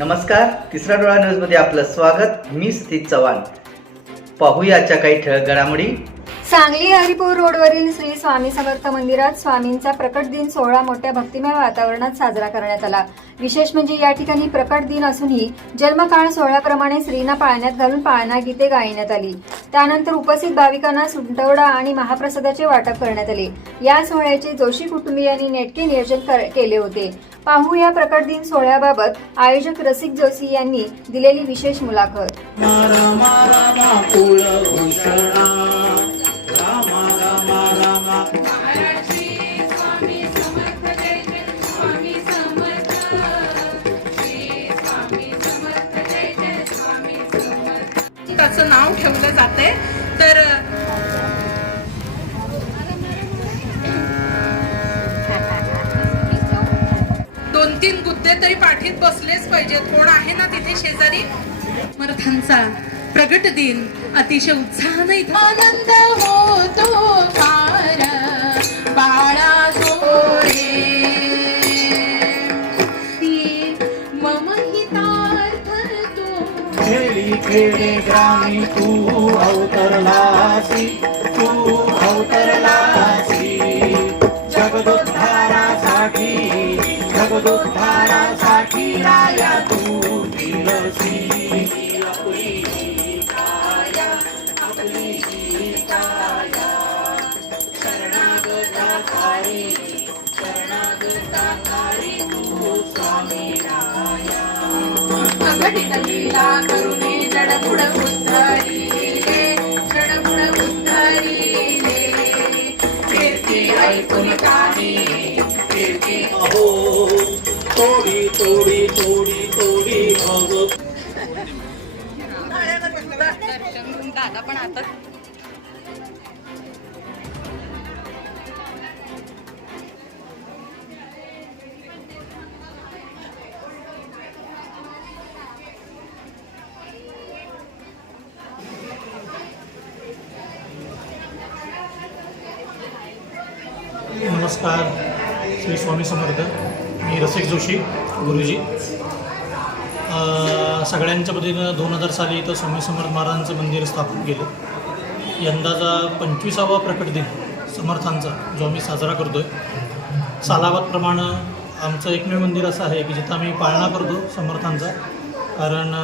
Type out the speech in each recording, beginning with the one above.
नमस्कार तिसरा डोळा न्यूजमध्ये आपलं स्वागत. मी स्थित चव्हाण. पाहूया आजच्या काही ठळक घडामोडी. सांगली हरिपूर रोडवरील श्री स्वामी समर्थ मंदिरात स्वामींचा प्रकट दिन सोहळा मोठ्या भक्तिमय वातावरणात साजरा करण्यात आला. विशेष म्हणजे या ठिकाणी प्रकट दिन असूनही जन्मकाळ सोहळ्याप्रमाणे श्रींना पाळण्यात घालून पाळणा गीते गायण्यात आली. त्यानंतर उपस्थित भाविकांना सुंटवडा आणि महाप्रसादाचे वाटप करण्यात आले. या सोहळ्याचे जोशी कुटुंबियांनी नेटके नियोजन केले होते. पाहू या प्रकट दिन सोहळ्याबाबत आयोजक रसिक जोशी यांनी दिलेली विशेष मुलाखत. देवाचं नाव ठेवलं जाते तर दोन तीन गुद्दे तरी पाठीत बसलेच पाहिजेत कोण आहे ना तिथे शेजारी? मर्थांचा प्रगट दिन. अतिशय उत्साहाने आनंद होतो कारण खेळी खेळे ग्रामी तू अवतरलासी तू अवतरलासी. जगदोद्धारासाठी जगदोद्धारासाठी राया तू दिलसी. आपली काया आपली काया शरणागताकारी शरणागताकारी तू अघटित लीला करुणे जडबुड उद्धारिले जडबुड उद्धारिले. कीर्ती ऐकून काही कीर्ती. अहो तोडी तोडी तोडी तोडी भग दादा पण आता. नमस्कार श्री स्वामी समर्थ. मी रसिक जोशी गुरुजी. सगळ्यांच्या वतीनं दोन हजार साली इथं स्वामी समर्थ महाराजांचं मंदिर स्थापित केलं. यंदाचा पंचवीसावा प्रकट दिन समर्थांचा जो आम्ही साजरा करतो आहे सालाबादप्रमाणे आमचं एकमेव मंदिर असं आहे की जिथं आम्ही पाळणा करतो समर्थांचा. कारण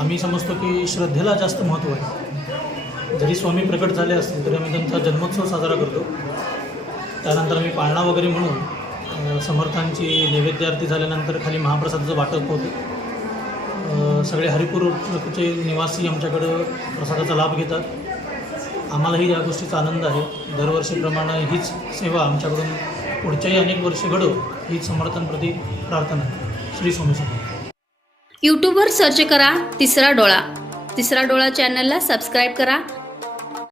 आम्ही समजतो की श्रद्धेला जास्त महत्त्व आहे. जरी स्वामी प्रकट झाले असतील तरी आम्ही त्यांचा जन्मोत्सव साजरा करतो. त्यानंतर आम्ही पाळणा वगैरे म्हणून समर्थांची नैवेद्य आरती झाल्यानंतर खाली महाप्रसादाचं वाटप होतं. सगळे हरिपूरचे निवासी आमच्याकडं प्रसादाचा लाभ घेतात. आम्हालाही या गोष्टीचा आनंद आहे. दरवर्षीप्रमाणे हीच सेवा आमच्याकडून पुढच्याही अनेक वर्षे घडो हीच समर्थांप्रती प्रार्थना श्री स्वामी समर्थ. यूट्यूबवर सर्च करा तिसरा डोळा. तिसरा डोळा चॅनलला सबस्क्राईब करा.